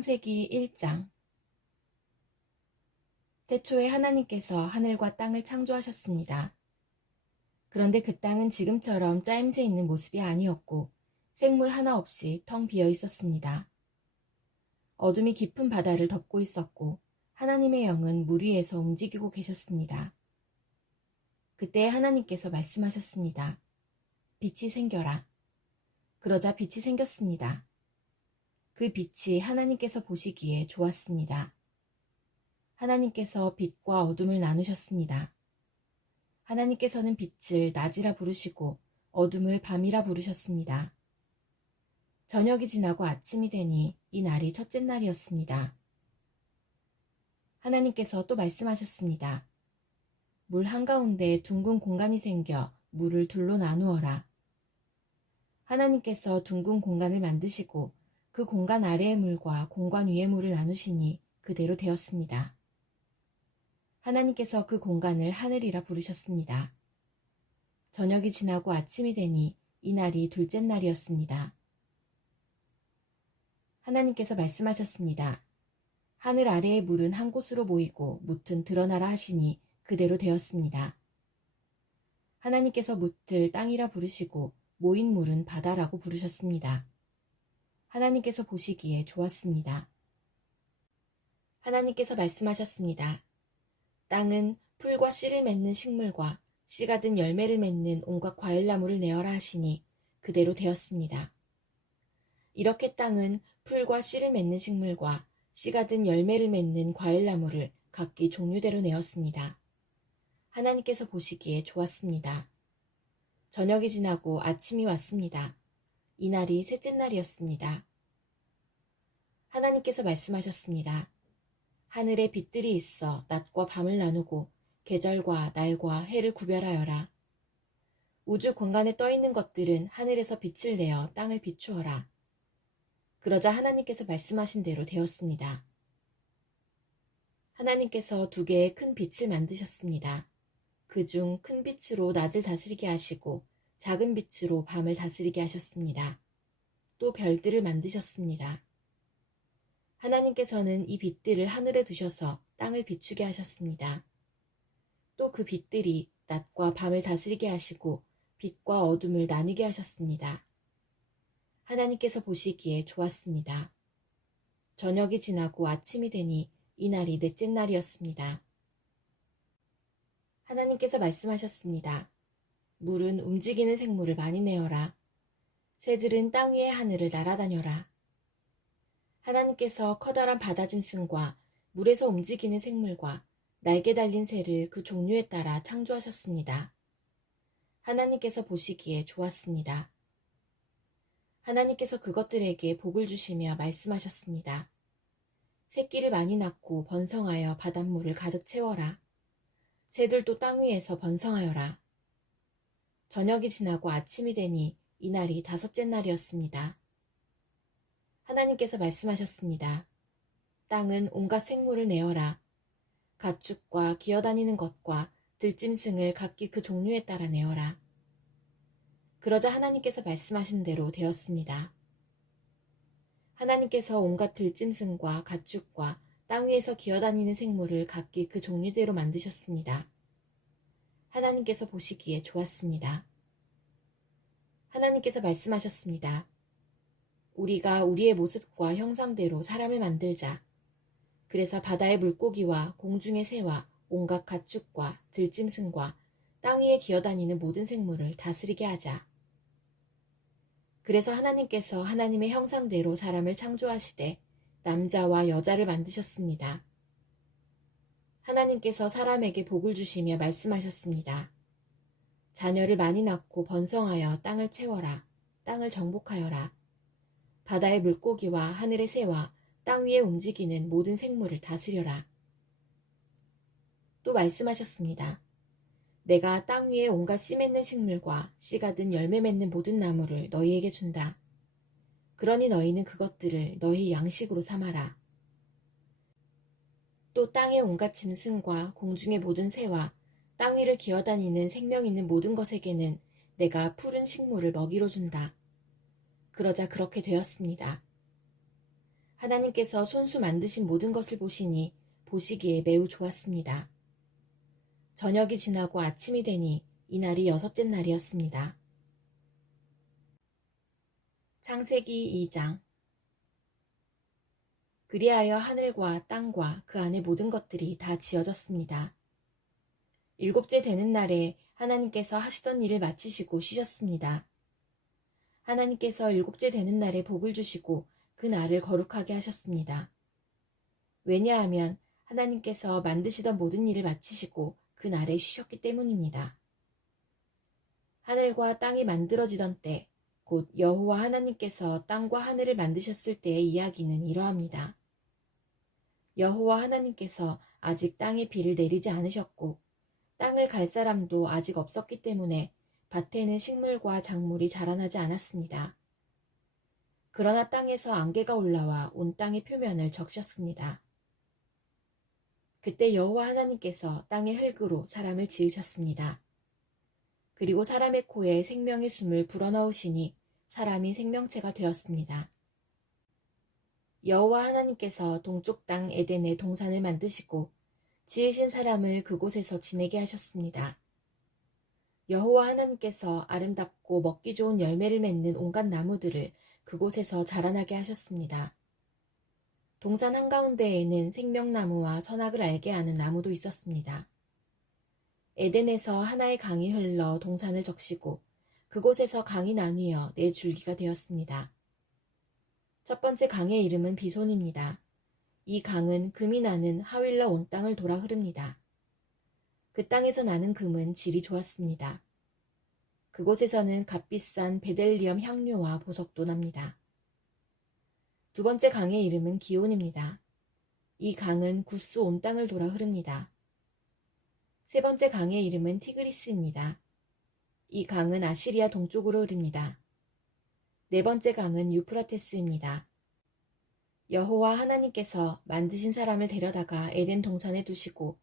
창세기 1장. 태초에 하나님께서 하늘과 땅을 창조하셨습니다. 그런데 그 땅은 지금처럼 짜임새 있는 모습이 아니었고 생물 하나 없이 텅 비어 있었습니다. 어둠이 깊은 바다를 덮고 있었고 하나님의 영은 물 위에서 움직이고 계셨습니다. 그때 하나님께서 말씀하셨습니다. 빛이 생겨라. 그러자 빛이 생겼습니다. 그 빛이 하나님께서 보시기에 좋았습니다. 하나님께서 빛과 어둠을 나누셨습니다. 하나님께서는 빛을 낮이라 부르시고 어둠을 밤이라 부르셨습니다. 저녁이 지나고 아침이 되니 이 날이 첫째 날이었습니다. 하나님께서 또 말씀하셨습니다. 물 한가운데 둥근 공간이 생겨 물을 둘로 나누어라. 하나님께서 둥근 공간을 만드시고 그 공간 아래의 물과 공간 위의 물을 나누시니 그대로 되었습니다. 하나님께서 그 공간을 하늘이라 부르셨습니다. 저녁이 지나고 아침이 되니 이 날이 둘째 날이었습니다. 하나님께서 말씀하셨습니다. 하늘 아래의 물은 한 곳으로 모이고 뭇은 드러나라 하시니 그대로 되었습니다. 하나님께서 뭇을 땅이라 부르시고 모인 물은 바다라고 부르셨습니다. 하나님께서 보시기에 좋았습니다. 하나님께서 말씀하셨습니다. 땅은 풀과 씨를 맺는 식물과 씨가 든 열매를 맺는 온갖 과일나무를 내어라 하시니 그대로 되었습니다. 이렇게 땅은 풀과 씨를 맺는 식물과 씨가 든 열매를 맺는 과일나무를 각기 종류대로 내었습니다. 하나님께서 보시기에 좋았습니다. 저녁이 지나고 아침이 왔습니다. 이 날이 셋째 날이었습니다. 하나님께서 말씀하셨습니다. 하늘에 빛들이 있어 낮과 밤을 나누고 계절과 날과 해를 구별하여라. 우주 공간에 떠있는 것들은 하늘에서 빛을 내어 땅을 비추어라. 그러자 하나님께서 말씀하신 대로 되었습니다. 하나님께서 두 개의 큰 빛을 만드셨습니다. 그중 큰 빛으로 낮을 다스리게 하시고 작은 빛으로 밤을 다스리게 하셨습니다. 또 별들을 만드셨습니다. 하나님께서는 이 빛들을 하늘에 두셔서 땅을 비추게 하셨습니다. 또 그 빛들이 낮과 밤을 다스리게 하시고 빛과 어둠을 나누게 하셨습니다. 하나님께서 보시기에 좋았습니다. 저녁이 지나고 아침이 되니 이 날이 넷째 날이었습니다. 하나님께서 말씀하셨습니다. 물은 움직이는 생물을 많이 내어라. 새들은 땅 위의 하늘을 날아다녀라. 하나님께서 커다란 바다짐승과 물에서 움직이는 생물과 날개 달린 새를 그 종류에 따라 창조하셨습니다. 하나님께서 보시기에 좋았습니다. 하나님께서 그것들에게 복을 주시며 말씀하셨습니다. 새끼를 많이 낳고 번성하여 바닷물을 가득 채워라. 새들도 땅 위에서 번성하여라. 저녁이 지나고 아침이 되니 이 날이 다섯째 날이었습니다. 하나님께서 말씀하셨습니다. 땅은 온갖 생물을 내어라. 가축과 기어다니는 것과 들짐승을 각기 그 종류에 따라 내어라. 그러자 하나님께서 말씀하신 대로 되었습니다. 하나님께서 온갖 들짐승과 가축과 땅 위에서 기어다니는 생물을 각기 그 종류대로 만드셨습니다. 하나님께서 보시기에 좋았습니다. 하나님께서 말씀하셨습니다. 우리가 우리의 모습과 형상대로 사람을 만들자. 그래서 바다의 물고기와 공중의 새와 온갖 가축과 들짐승과 땅 위에 기어다니는 모든 생물을 다스리게 하자. 그래서 하나님께서 하나님의 형상대로 사람을 창조하시되 남자와 여자를 만드셨습니다. 하나님께서 사람에게 복을 주시며 말씀하셨습니다. 자녀를 많이 낳고 번성하여 땅을 채워라. 땅을 정복하여라. 바다의 물고기와 하늘의 새와 땅 위에 움직이는 모든 생물을 다스려라. 또 말씀하셨습니다. 내가 땅 위에 온갖 씨 맺는 식물과 씨가 든 열매 맺는 모든 나무를 너희에게 준다. 그러니 너희는 그것들을 너희 양식으로 삼아라. 또 땅의 온갖 짐승과 공중의 모든 새와 땅 위를 기어다니는 생명 있는 모든 것에게는 내가 푸른 식물을 먹이로 준다. 그러자 그렇게 되었습니다. 하나님께서 손수 만드신 모든 것을 보시니 보시기에 매우 좋았습니다. 저녁이 지나고 아침이 되니 이날이 6째 날이었습니다. 창세기 2장. 그리하여 하늘과 땅과 그 안의 모든 것들이 다 지어졌습니다. 7째 되는 날에 하나님께서 하시던 일을 마치시고 쉬셨습니다. 하나님께서 7째 되는 날에 복을 주시고 그 날을 거룩하게 하셨습니다. 왜냐하면 하나님께서 만드시던 모든 일을 마치시고 그 날에 쉬셨기 때문입니다. 하늘과 땅이 만들어지던 때, 곧 여호와 하나님께서 땅과 하늘을 만드셨을 때의 이야기는 이러합니다. 여호와 하나님께서 아직 땅에 비를 내리지 않으셨고 땅을 갈 사람도 아직 없었기 때문에 밭에는 식물과 작물이 자라나지 않았습니다. 그러나 땅에서 안개가 올라와 온 땅의 표면을 적셨습니다. 그때 여호와 하나님께서 땅의 흙으로 사람을 지으셨습니다. 그리고 사람의 코에 생명의 숨을 불어넣으시니 사람이 생명체가 되었습니다. 여호와 하나님께서 동쪽 땅 에덴의 동산을 만드시고 지으신 사람을 그곳에서 지내게 하셨습니다. 여호와 하나님께서 아름답고 먹기 좋은 열매를 맺는 온갖 나무들을 그곳에서 자라나게 하셨습니다. 동산 한가운데에는 생명나무와 선악을 알게 하는 나무도 있었습니다. 에덴에서 하나의 강이 흘러 동산을 적시고 그곳에서 강이 나뉘어 4줄기가 되었습니다. 첫 번째 강의 이름은 비손입니다. 이 강은 금이 나는 하윌러 온 땅을 돌아 흐릅니다. 그 땅에서 나는 금은 질이 좋았습니다. 그곳에서는 값비싼 베델리엄 향료와 보석도 납니다. 두 번째 강의 이름은 기온입니다. 이 강은 구스 온 땅을 돌아 흐릅니다. 세 번째 강의 이름은 티그리스입니다. 이 강은 아시리아 동쪽으로 흐릅니다. 네 번째 강은 유프라테스입니다. 여호와 하나님께서 만드신 사람을 데려다가 에덴 동산에 두시고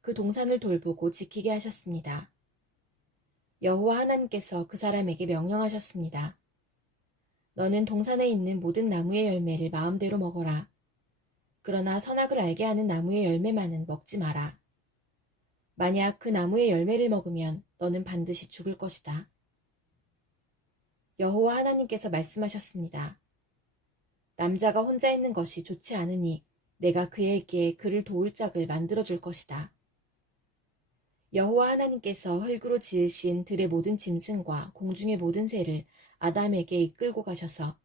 그 동산을 돌보고 지키게 하셨습니다. 여호와 하나님께서 그 사람에게 명령하셨습니다. 너는 동산에 있는 모든 나무의 열매를 마음대로 먹어라. 그러나 선악을 알게 하는 나무의 열매만은 먹지 마라. 만약 그 나무의 열매를 먹으면 너는 반드시 죽을 것이다. 여호와 하나님께서 말씀하셨습니다. 남자가 혼자 있는 것이 좋지 않으니 내가 그에게 그를 도울 짝을 만들어줄 것이다. 여호와 하나님께서 흙으로 지으신 들의 모든 짐승과 공중의 모든 새를 아담에게 이끌고 가셔서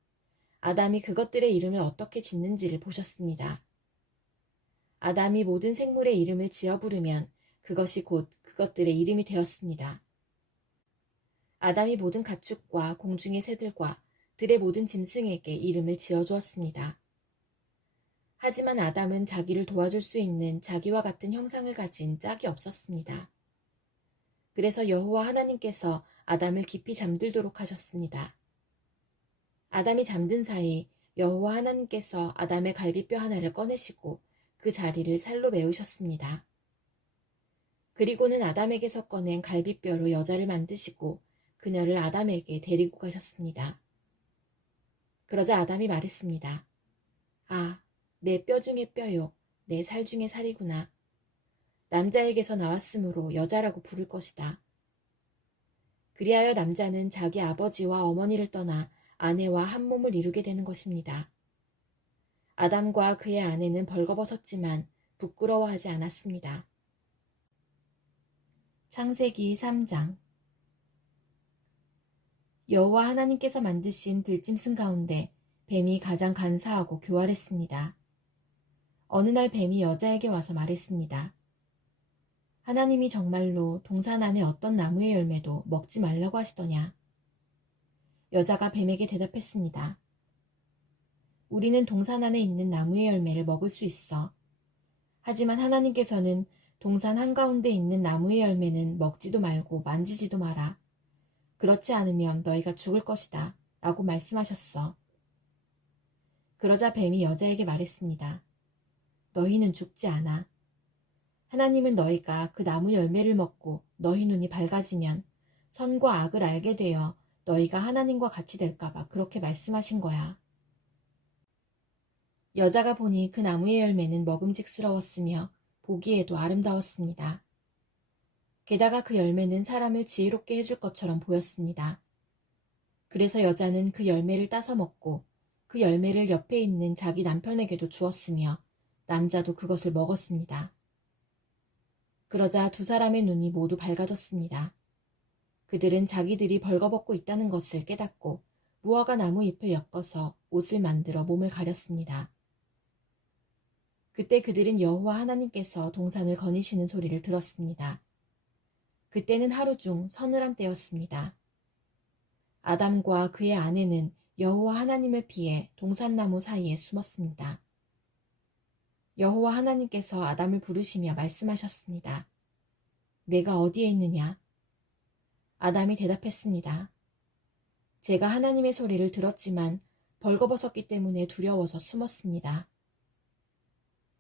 아담이 그것들의 이름을 어떻게 짓는지를 보셨습니다. 아담이 모든 생물의 이름을 지어 부르면 그것이 곧 그것들의 이름이 되었습니다. 아담이 모든 가축과 공중의 새들과 들의 모든 짐승에게 이름을 지어주었습니다. 하지만 아담은 자기를 도와줄 수 있는 자기와 같은 형상을 가진 짝이 없었습니다. 그래서 여호와 하나님께서 아담을 깊이 잠들도록 하셨습니다. 아담이 잠든 사이 여호와 하나님께서 아담의 갈비뼈 하나를 꺼내시고 그 자리를 살로 메우셨습니다. 그리고는 아담에게서 꺼낸 갈비뼈로 여자를 만드시고 그녀를 아담에게 데리고 가셨습니다. 그러자 아담이 말했습니다. 아, 내 뼈 중의 뼈요, 내 살 중의 살이구나. 남자에게서 나왔으므로 여자라고 부를 것이다. 그리하여 남자는 자기 아버지와 어머니를 떠나 아내와 한 몸을 이루게 되는 것입니다. 아담과 그의 아내는 벌거벗었지만 부끄러워하지 않았습니다. 창세기 3장. 여호와 하나님께서 만드신 들짐승 가운데 뱀이 가장 간사하고 교활했습니다. 어느 날 뱀이 여자에게 와서 말했습니다. 하나님이 정말로 동산 안에 어떤 나무의 열매도 먹지 말라고 하시더냐? 여자가 뱀에게 대답했습니다. 우리는 동산 안에 있는 나무의 열매를 먹을 수 있어. 하지만 하나님께서는 동산 한가운데 있는 나무의 열매는 먹지도 말고 만지지도 마라. 그렇지 않으면 너희가 죽을 것이다. 라고 말씀하셨어. 그러자 뱀이 여자에게 말했습니다. 너희는 죽지 않아. 하나님은 너희가 그 나무 열매를 먹고 너희 눈이 밝아지면 선과 악을 알게 되어 너희가 하나님과 같이 될까봐 그렇게 말씀하신 거야. 여자가 보니 그 나무의 열매는 먹음직스러웠으며 보기에도 아름다웠습니다. 게다가 그 열매는 사람을 지혜롭게 해줄 것처럼 보였습니다. 그래서 여자는 그 열매를 따서 먹고 그 열매를 옆에 있는 자기 남편에게도 주었으며 남자도 그것을 먹었습니다. 그러자 두 사람의 눈이 모두 밝아졌습니다. 그들은 자기들이 벌거벗고 있다는 것을 깨닫고 무화과 나무 잎을 엮어서 옷을 만들어 몸을 가렸습니다. 그때 그들은 여호와 하나님께서 동산을 거니시는 소리를 들었습니다. 그때는 하루 중 서늘한 때였습니다. 아담과 그의 아내는 여호와 하나님을 피해 동산나무 사이에 숨었습니다. 여호와 하나님께서 아담을 부르시며 말씀하셨습니다. 내가 어디에 있느냐? 아담이 대답했습니다. 제가 하나님의 소리를 들었지만 벌거벗었기 때문에 두려워서 숨었습니다.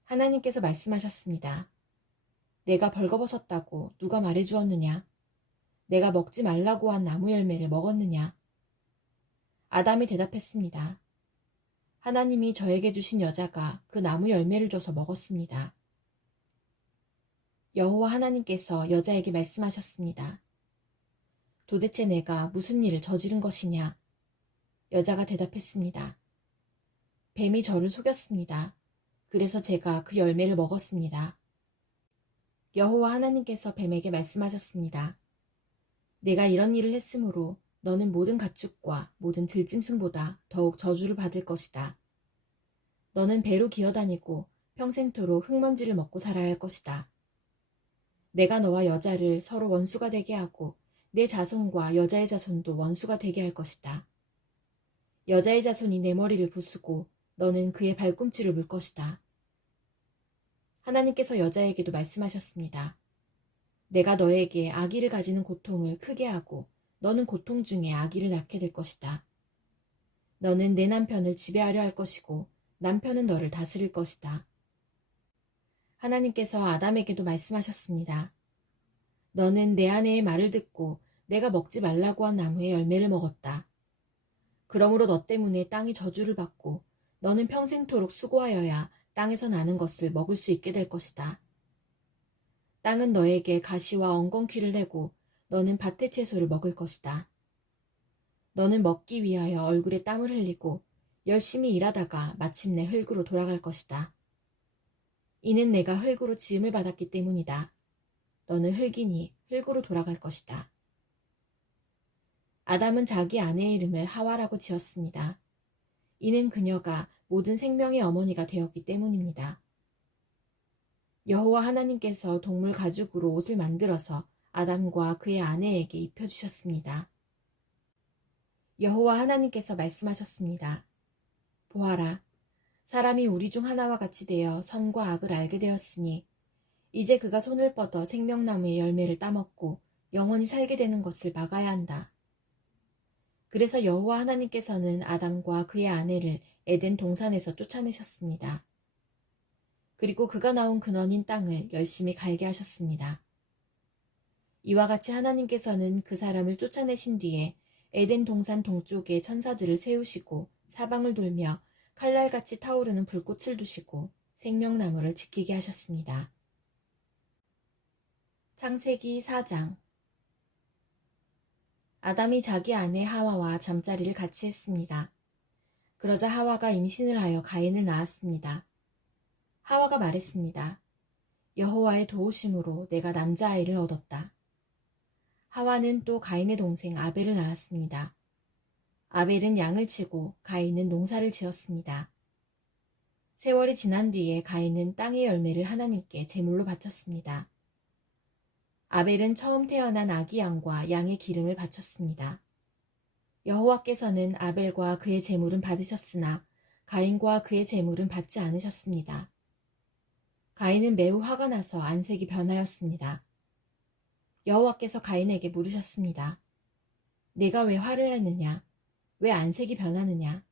하나님께서 말씀하셨습니다. 내가 벌거벗었다고 누가 말해주었느냐? 내가 먹지 말라고 한 나무 열매를 먹었느냐? 아담이 대답했습니다. 하나님이 저에게 주신 여자가 그 나무 열매를 줘서 먹었습니다. 여호와 하나님께서 여자에게 말씀하셨습니다. 도대체 내가 무슨 일을 저지른 것이냐? 여자가 대답했습니다. 뱀이 저를 속였습니다. 그래서 제가 그 열매를 먹었습니다. 여호와 하나님께서 뱀에게 말씀하셨습니다. 내가 이런 일을 했으므로 너는 모든 가축과 모든 들짐승보다 더욱 저주를 받을 것이다. 너는 배로 기어다니고 평생토록 흙먼지를 먹고 살아야 할 것이다. 내가 너와 여자를 서로 원수가 되게 하고 내 자손과 여자의 자손도 원수가 되게 할 것이다. 여자의 자손이 내 머리를 부수고 너는 그의 발꿈치를 물 것이다. 하나님께서 여자에게도 말씀하셨습니다. 내가 너에게 아기를 가지는 고통을 크게 하고 너는 고통 중에 아기를 낳게 될 것이다. 너는 내 남편을 지배하려 할 것이고 남편은 너를 다스릴 것이다. 하나님께서 아담에게도 말씀하셨습니다. 너는 내 아내의 말을 듣고 내가 먹지 말라고 한 나무의 열매를 먹었다. 그러므로 너 때문에 땅이 저주를 받고 너는 평생토록 수고하여야 땅에서 나는 것을 먹을 수 있게 될 것이다. 땅은 너에게 가시와 엉겅퀴를 내고 너는 밭의 채소를 먹을 것이다. 너는 먹기 위하여 얼굴에 땀을 흘리고 열심히 일하다가 마침내 흙으로 돌아갈 것이다. 이는 내가 흙으로 지음을 받았기 때문이다. 너는 흙이니 흙으로 돌아갈 것이다. 아담은 자기 아내의 이름을 하와라고 지었습니다. 이는 그녀가 모든 생명의 어머니가 되었기 때문입니다. 여호와 하나님께서 동물 가죽으로 옷을 만들어서 아담과 그의 아내에게 입혀주셨습니다. 여호와 하나님께서 말씀하셨습니다. 보아라, 사람이 우리 중 하나와 같이 되어 선과 악을 알게 되었으니 이제 그가 손을 뻗어 생명나무의 열매를 따먹고 영원히 살게 되는 것을 막아야 한다. 그래서 여호와 하나님께서는 아담과 그의 아내를 에덴 동산에서 쫓아내셨습니다. 그리고 그가 나온 근원인 땅을 열심히 갈게 하셨습니다. 이와 같이 하나님께서는 그 사람을 쫓아내신 뒤에 에덴 동산 동쪽에 천사들을 세우시고 사방을 돌며 칼날같이 타오르는 불꽃을 두시고 생명나무를 지키게 하셨습니다. 창세기 4장. 아담이 자기 아내 하와와 잠자리를 같이 했습니다. 그러자 하와가 임신을 하여 가인을 낳았습니다. 하와가 말했습니다. 여호와의 도우심으로 내가 남자아이를 얻었다. 하와는 또 가인의 동생 아벨을 낳았습니다. 아벨은 양을 치고 가인은 농사를 지었습니다. 세월이 지난 뒤에 가인은 땅의 열매를 하나님께 제물로 바쳤습니다. 아벨은 처음 태어난 아기 양과 양의 기름을 바쳤습니다. 여호와께서는 아벨과 그의 제물은 받으셨으나 가인과 그의 제물은 받지 않으셨습니다. 가인은 매우 화가 나서 안색이 변하였습니다. 여호와께서 가인에게 물으셨습니다. 내가 왜 화를 내느냐? 왜 안색이 변하느냐?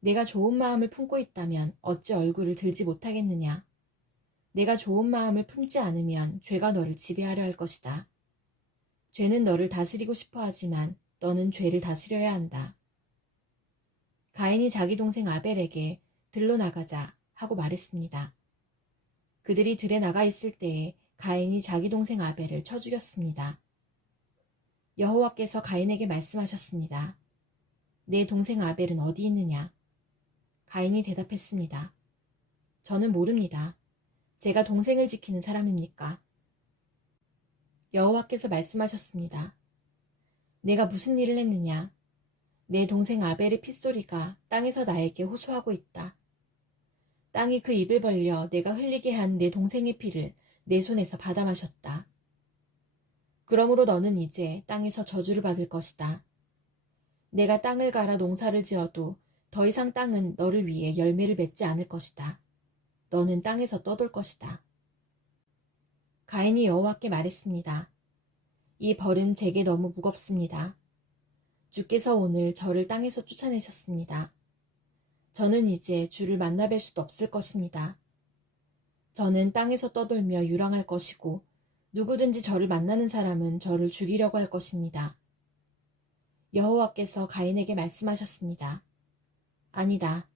내가 좋은 마음을 품고 있다면 어찌 얼굴을 들지 못하겠느냐? 내가 좋은 마음을 품지 않으면 죄가 너를 지배하려 할 것이다. 죄는 너를 다스리고 싶어 하지만 너는 죄를 다스려야 한다. 가인이 자기 동생 아벨에게 들로 나가자 하고 말했습니다. 그들이 들에 나가 있을 때에 가인이 자기 동생 아벨을 쳐 죽였습니다. 여호와께서 가인에게 말씀하셨습니다. 내 동생 아벨은 어디 있느냐? 가인이 대답했습니다. 저는 모릅니다. 제가 동생을 지키는 사람입니까? 여호와께서 말씀하셨습니다. 내가 무슨 일을 했느냐? 내 동생 아벨의 핏소리가 땅에서 나에게 호소하고 있다. 땅이 그 입을 벌려 내가 흘리게 한 내 동생의 피를 내 손에서 받아 마셨다. 그러므로 너는 이제 땅에서 저주를 받을 것이다. 내가 땅을 갈아 농사를 지어도 더 이상 땅은 너를 위해 열매를 맺지 않을 것이다. 너는 땅에서 떠돌 것이다. 가인이 여호와께 말했습니다. 이 벌은 제게 너무 무겁습니다. 주께서 오늘 저를 땅에서 쫓아내셨습니다. 저는 이제 주를 만나 뵐 수도 없을 것입니다. 저는 땅에서 떠돌며 유랑할 것이고 누구든지 저를 만나는 사람은 저를 죽이려고 할 것입니다. 여호와께서 가인에게 말씀하셨습니다. 아니다.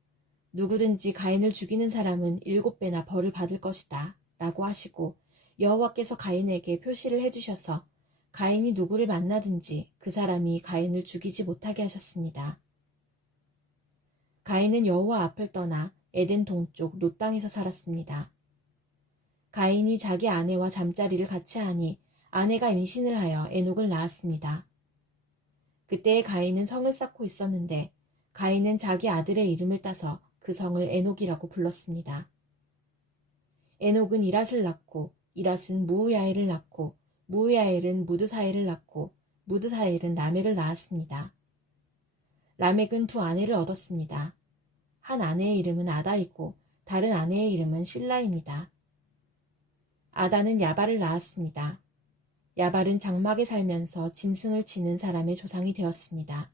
누구든지 가인을 죽이는 사람은 7배나 벌을 받을 것이다. 라고 하시고 여호와께서 가인에게 표시를 해주셔서 가인이 누구를 만나든지 그 사람이 가인을 죽이지 못하게 하셨습니다. 가인은 여호와 앞을 떠나 에덴 동쪽 롯 땅에서 살았습니다. 가인이 자기 아내와 잠자리를 같이 하니 아내가 임신을 하여 에녹을 낳았습니다. 그때에 가인은 성을 쌓고 있었는데 가인은 자기 아들의 이름을 따서 그 성을 에녹이라고 불렀습니다. 에녹은 이랏을 낳고 이랏은 무우야엘을 낳고 무우야엘은 무드사엘을 낳고 무드사엘은 라멕을 낳았습니다. 라멕은 두 아내를 얻었습니다. 한 아내의 이름은 아다이고 다른 아내의 이름은 실라입니다. 아다는 야발을 낳았습니다. 야발은 장막에 살면서 짐승을 치는 사람의 조상이 되었습니다.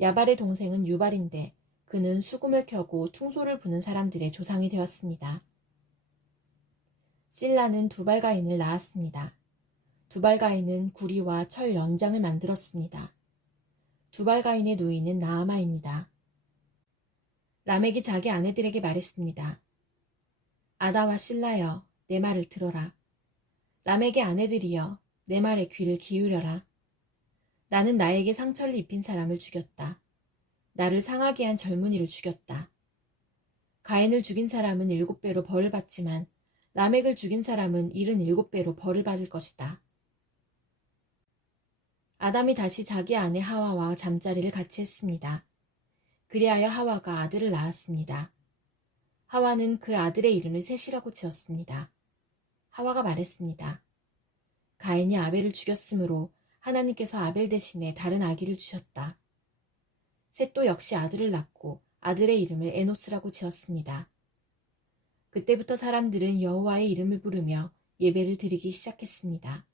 야발의 동생은 유발인데 그는 수금을 켜고 퉁소를 부는 사람들의 조상이 되었습니다. 실라는 두발가인을 낳았습니다. 두발가인은 구리와 철 연장을 만들었습니다. 두발가인의 누이는 나아마입니다. 라멕이 자기 아내들에게 말했습니다. 아다와 실라여, 내 말을 들어라. 라멕의 아내들이여, 내 말에 귀를 기울여라. 나는 나에게 상처를 입힌 사람을 죽였다. 나를 상하게 한 젊은이를 죽였다. 가인을 죽인 사람은 7배로 벌을 받지만 라멕을 죽인 사람은 77배로 벌을 받을 것이다. 아담이 다시 자기 아내 하와와 잠자리를 같이 했습니다. 그리하여 하와가 아들을 낳았습니다. 하와는 그 아들의 이름을 셋이라고 지었습니다. 하와가 말했습니다. 가인이 아벨을 죽였으므로 하나님께서 아벨 대신에 다른 아기를 주셨다. 셋도 역시 아들을 낳고 아들의 이름을 에노스라고 지었습니다. 그때부터 사람들은 여호와의 이름을 부르며 예배를 드리기 시작했습니다.